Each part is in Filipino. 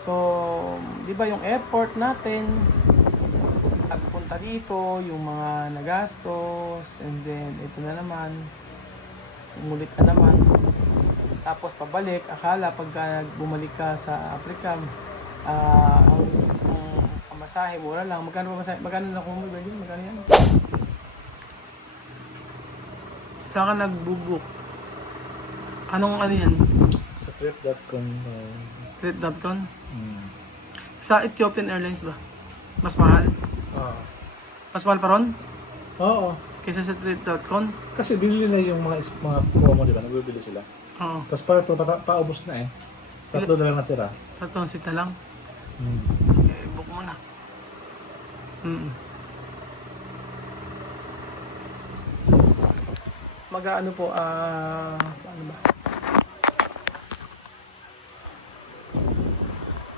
So, di ba yung effort natin, pagpunta dito, yung mga nagastos, and then ito na naman, umulit na naman. Tapos pabalik, akala pagka bumalik ka sa Africa, ang pamasahe, mura lang. Magkano pamasahe? Magkano na kung Virgin? Magkano yan? Saan ka nagbubuk? Anong ano yan? Sa trip.com. Trip.com? Sa Ethiopian Airlines ba? Mas mahal? Mas mahal pa ron? Oo. Kaysa sa Trip.com? Kasi bili na yung mga promo, di ba? Nagbibili sila. Oo. Tapos paubos na eh. Tatlo na lang natira. Tatlong sita lang? Book mo na. Mag-ano po, paano ba?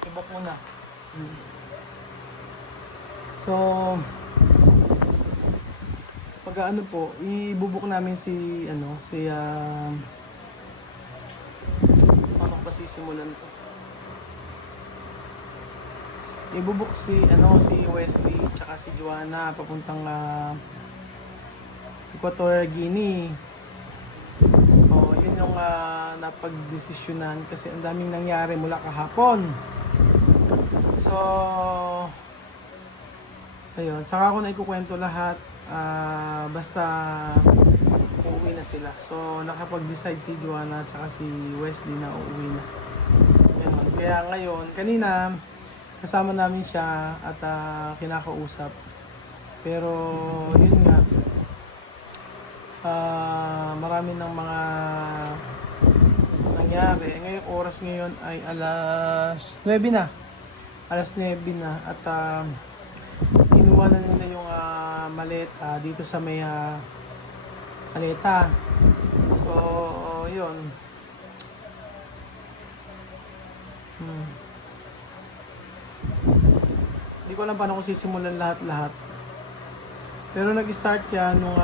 I-book mo na. So, pag-ano po, i-book namin si, paano ko ba sisimulan to? I-book si Wesley, tsaka si Joanna, papuntang, Equatorial Guinea. Yun yung napagdesisyonan kasi ang daming nangyari mula kahapon. So, ayun, saka ako na ikukwento lahat, basta uuwi na sila. So, nakapag-decide si Joanna at si Wesley na uuwi na. Ganun. Kaya ngayon, kanina, kasama namin siya at kinakausap. Pero, yun nga, marami ng mga nangyari. Ngayong oras ngayon ay alas 9 na. Alas 9 na at inuwanan nila yung maleta dito sa may maleta. So, yun. Hindi ko alam paano ko sisimulan lahat-lahat. Pero nag-start yan nung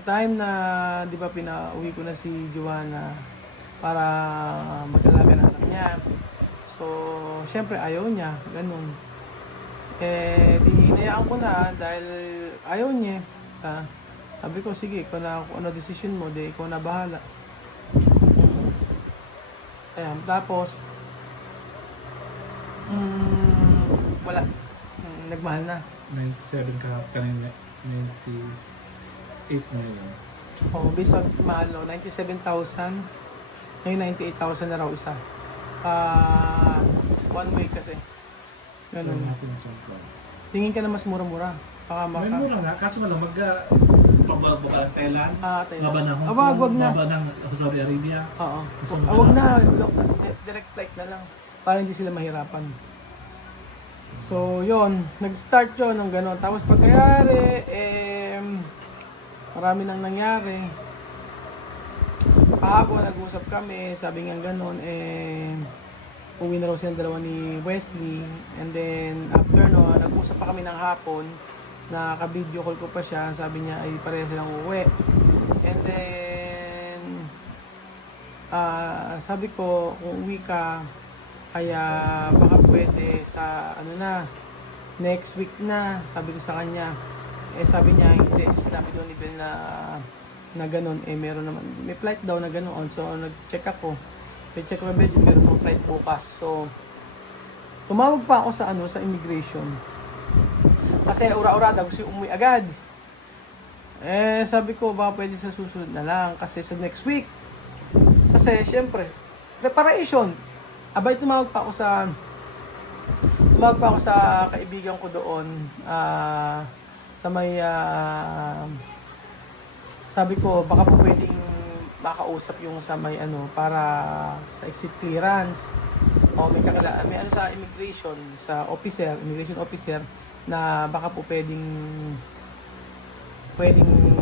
time na, di ba, pinauwi ko na si Joanna para mag-alaga ng anak niya. So, syempre ayaw niya, ganun. Di hinayaan ko na dahil ayaw niya. Sabi ko, sige, ikaw na, kung ano decision mo, di ikaw na bahala. Ayan, tapos, wala. Nagmahal na. 97 ka kanina. 98 na yun. Based on mahal, no? 97,000. Ngayon 98,000 na raw isa. One way kasi. Ganun. Tingin ka na mas mura-mura. May mura nga, kaso nga lang pagbaba ng Thailand, laban ng Hong wag Kong, na. laban ng Saudi Arabia. Oo. Wag na. Direct flight na lang. Para hindi sila mahirapan. So, yon, nag-start yon ng gano'n. Tapos pagkayari, marami nang nangyari. Kahapon, nag-usap kami, sabi nga gano'n, uwi na raw silang dalawa ni Wesley. And then, after no, nag-usap pa kami ng hapon, naka-video call ko pa siya, sabi niya ay pareha silang uuwi. And then, sabi ko, kung uwi ka, kaya baka pwede sa next week na, sabi ko sa kanya. Sabi niya hindi, sinabi doon ni Bel na ganun, meron naman, may flight daw na ganoon. So nag-check ako, check ko medyo meron ng flight bukas. So tumawag pa ako sa immigration kasi ura-urada gusto umuwi agad. Sabi ko baka pwede sa susunod na lang kasi sa next week, kasi syempre preparation. Abay, tumawag pa ako sa kaibigan ko doon, sa may, sabi ko, baka po pwedeng makausap yung sa may para sa exit clearance. May sa immigration, immigration officer, na baka po pwedeng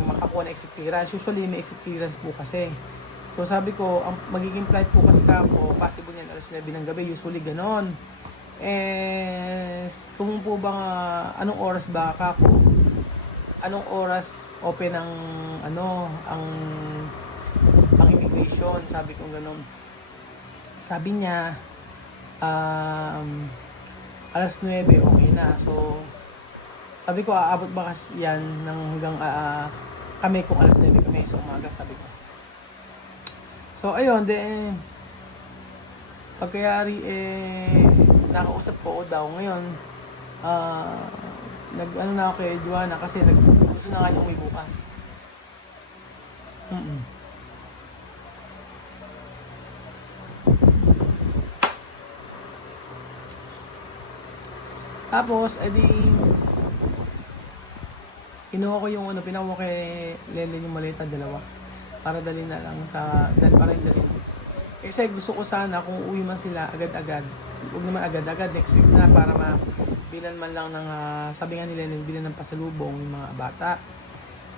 makakuha ng exit clearance. Usually, may exit clearance po kasi. So sabi ko, ang magiging flight po kasi po, possible yan alas 9 ng gabi, usually ganon. Kung po ba anong oras ba anong oras open ang ang immigration, sabi ko ganon. Sabi niya, alas 9 okay na. So, sabi ko, aabot ba kasi yan ng hanggang kami kung alas 9 kami sa umaga, sabi ko. So, ayun, then, pagkayari, nakausap ko daw ngayon, nag-ano na ako kay Joanna kasi gusto na nga niya umuwi bukas. Tapos, edi, kinuha ko yung pinakuha kay Lele yung malita, dalawa. Para dalhin na lang para yung dalhin. Kasi gusto ko sana kung uwi man sila agad-agad. Huwag naman agad-agad, next week na para bilan man lang ng, sabi nga nila, bilan ng pasalubong yung mga bata.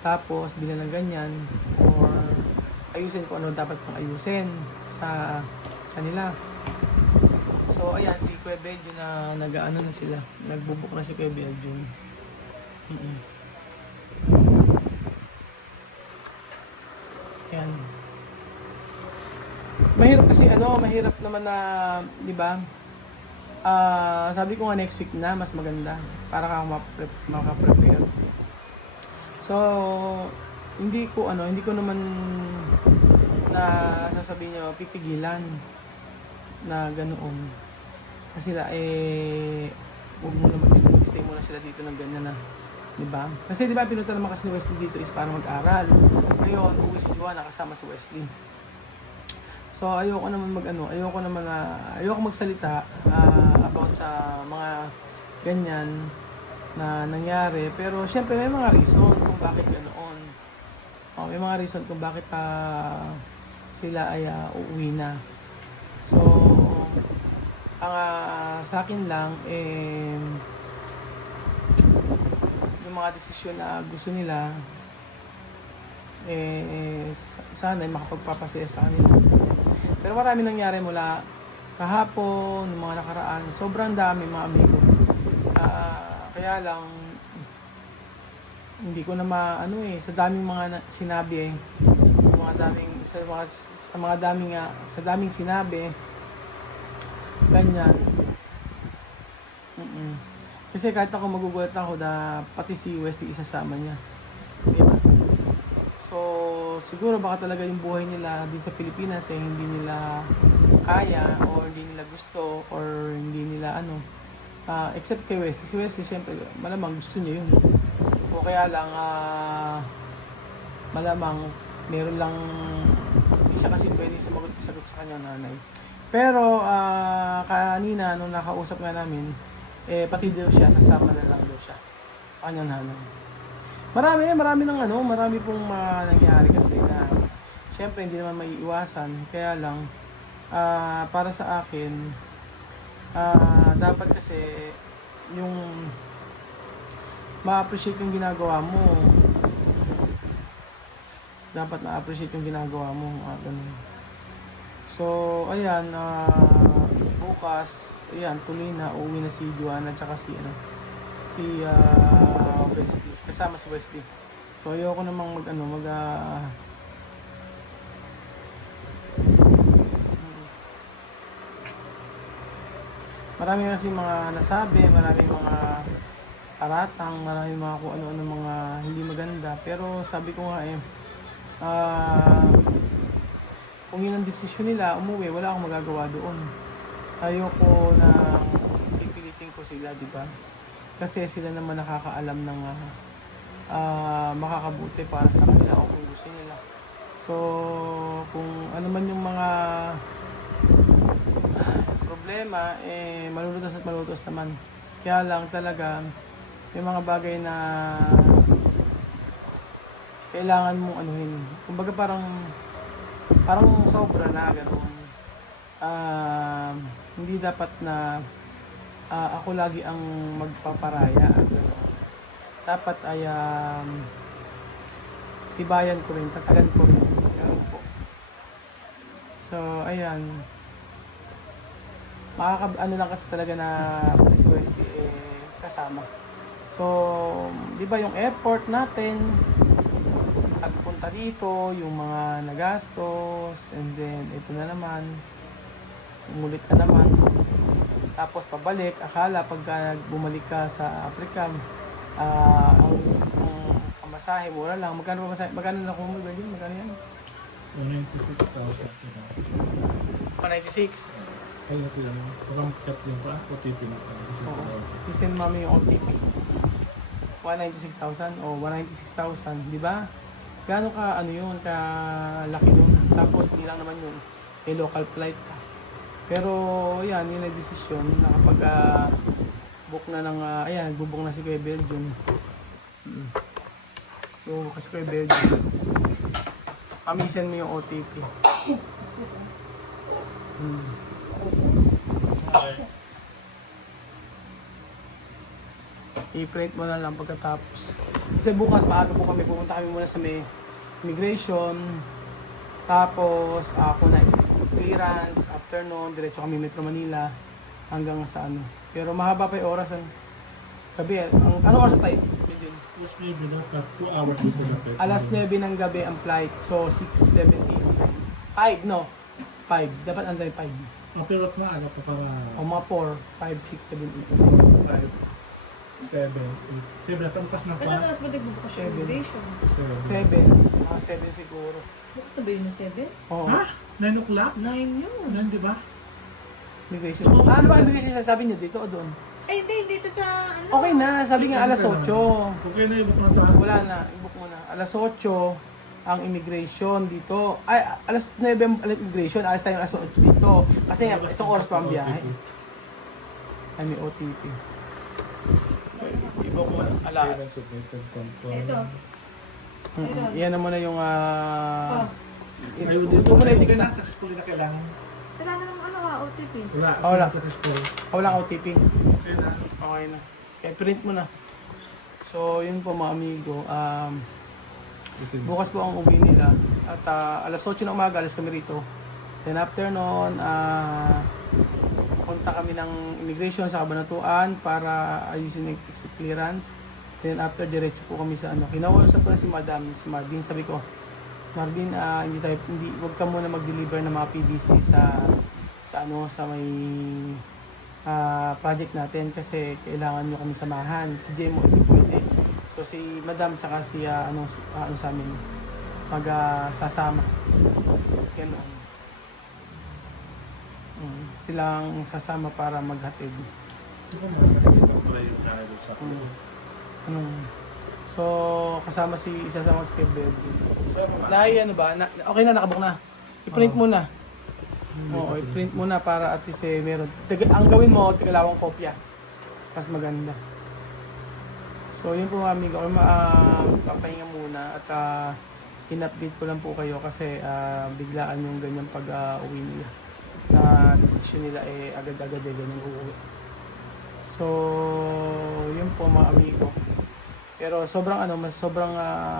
Tapos, bilan ng ganyan. Or, ayusin ko ano dapat pang ayusin sa kanila. So, ayan, si Kuya Beljo na nag-ano na sila. Nagbubuk na si Kuya Beljo. Ayan. Mahirap kasi mahirap naman na, di ba? Sabi ko nga next week na, mas maganda. Para ka makaprepare. So, hindi ko naman na sasabihin nyo, pipigilan na ganoon. Kasi huwag mo na mag-stay muna sila dito ng ganyan na, di ba? Kasi di ba pinunta naman kasi ni Wesley dito is para mag-aral. Ngayon, uwi si Joanna kasama si Wesley. So ayoko ayoko magsalita about sa mga ganyan na nangyari. Pero syempre may mga reason kung bakit ganoon. May mga reason kung bakit sila ay uuwi na. So ang sa akin lang yung mga desisyon na gusto nila sana ay makapagpapasaya sa kanila. Pero marami nangyari mula kahapon, yung mga nakaraan, sobrang dami mga amigo. Kaya lang hindi ko na sa daming mga sinabi sa daming sinabi ganyan. Kasi kahit ako magugulat ako na pati si Wesley isasama niya. Diba? So, siguro baka talaga yung buhay nila din sa Pilipinas hindi nila kaya or hindi nila gusto or hindi nila except kay Wesley. Si Wesley siyempre malamang gusto niya yun. O kaya lang malamang meron lang hindi siya kasi pwede sagot sa kanya nanay. Pero kanina nung nakausap nga namin, pati daw siya, sasama na lang daw siya sa kanyang nanay. Marami pong nangyari kasi na syempre hindi naman maiiwasan. Kaya lang para sa akin dapat kasi yung ma-appreciate yung ginagawa mo. Dapat na-appreciate yung ginagawa mo. Ganun. So, ayan, bukas, ayan, tuloy na, uuwi na si Joanna at saka si Wesley, kasama si Wesley. So, ayoko namang marami kasi mga nasabi, marami mga paratang, marami mga kung ano-ano mga hindi maganda. Pero sabi ko nga kung yun ang desisyon nila, umuwi, wala akong magagawa doon. Ayoko na pipilitin ko sila, di ba? Kasi sila naman nakakaalam ng makakabuti para sa kanila o kung gusto nila. So, kung ano man yung mga problema, malulutas at malulutas naman. Kaya lang talaga, yung mga bagay na kailangan mong kumbaga parang sobra na gano'n. Hindi dapat na ako lagi ang magpaparaya. Dapat ay tibayan ko rin, tatagan ko rin. Gano'n po. So, ayan. Lang kasi talaga na si Wesley kasama. So, di ba yung effort natin pagpunta dito, yung mga nagastos, and then ito na naman, umulit na naman. Tapos pabalik, akala pagka bumalik ka sa Africa, ang pamasahe, mura lang. Magkano pamasahe? Magkano na kung Virgin? Magkano yan? 196,000 sila. 196. Ayun ito yan. Parang cut yung pa. OTP na sa Oo. I-send mami yung OTP. 196,000 o 196,000, di ba? Gaano ka, ano yun, ka laki nun. Tapos, hindi lang naman yun. May local flight ka. Pero, yan, yun ang desisyon na kapag book na ng, ayan, bubuk na si Kuya Belgium. Bubuk si Kuya Belgium. Pamisan mo yung OTP. I-print mo na lang pagkatapos. Kasi bukas maaga po kami, pupunta kami muna sa may immigration. Tapos ako na clearance, afternoon, diretso kami Metro Manila hanggang sa ano. Pero mahaba pa yung oras. Gabi, ano oras flight? Yun. Yes, maybe na. 2 hours dito na pwede. Alas 9 ng gabi ang flight. So 6:17. 5, no? 5. Dapat andun 5. Pero at maaga pa para O mga 4, 5, 6, 7, 8. 5, 7, 8. 7 na tamtas na Ito pa. na mas matig bukas yung immigration. 7. 7. Mga 7 siguro. Bukas na ba yun na 7? Oo. Ha? 9 o'clock? 9 yun. Nan, di ba? Immigration. Ano ba immigration sasabi niyo dito o doon? Ay, hindi. Dito sa ano. Okay na, sabi nga alas 8. Okay na, ibig ko na ito. Wala na, i-book mo na. Alas 8 ang immigration dito. Ay, alas 9 ang immigration, alas tayo alas 8 dito. Kasi nga, isang oras pa ang biyahe. Ay, may OTP. I-book mo na. Ala. Submitted control. Ito. Yan naman na yung Oh. Ayun Ito dito. mo na Okay i-dictate. na, successfully na kailangan. Kailangan ng ano ha, OTP. Wala. Wala. Successful. Walang OTP. Okay na. Okay na. Kaya print mo na. So, yun po mga amigo. Bukas po ang uwi nila. At alas 8 ng umaga, alas kami rito. Then after noon, punta kami ng immigration sa Kabanatuan para ayusin yung exit clearance. Then after, diretso po kami sa ano. Kinausap ko na si Marvin. Sabi ko, Marvin, huwag ka muna mag-deliver ng mga PVC sa may project natin kasi kailangan nyo kami samahan. Si Jemo hindi pwede. So si Madam tsaka si ano sa amin sasama. Ganun. Silang sasama para maghatid. Ito ko mga successful control yung kaya sa akin. So kasama si isasama si Kevin. Sir, Ano ba? Okay na, nakabook na. I-print mo na. Oo, i-print mo na para at least meron. Ang gawin mo, tigalawang kopya. Mas maganda. So yun po mga amigo, papahinga muna at in-update ko lang po kayo kasi biglaan yung ganyang pag-uwi nila. Na decision nila agad-agad ganyan uuwi. So yun po mga amigo. Pero sobrang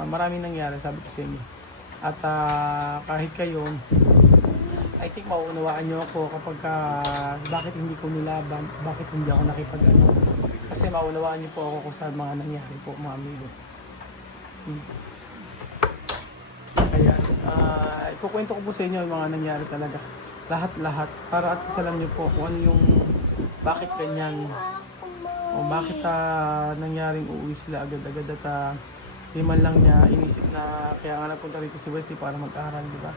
maraming nangyari sabi ko sa inyo. At kahit kayo, I think mauunawaan nyo ako kapag bakit hindi ko nilaban, bakit hindi ako nakipag-ano. Kasi maunawaan niyo po ako kung sa mga nangyari po mga amigo. Kaya, ikukwento ko po sa inyo yung mga nangyari talaga. Lahat-lahat. Para at least alam niyo po kung ano yung bakit ganyan. O bakit nangyaring uuwi sila agad-agad at di man lang niya inisip na kaya nga napunta rito si Wesley para mag-aral, di ba?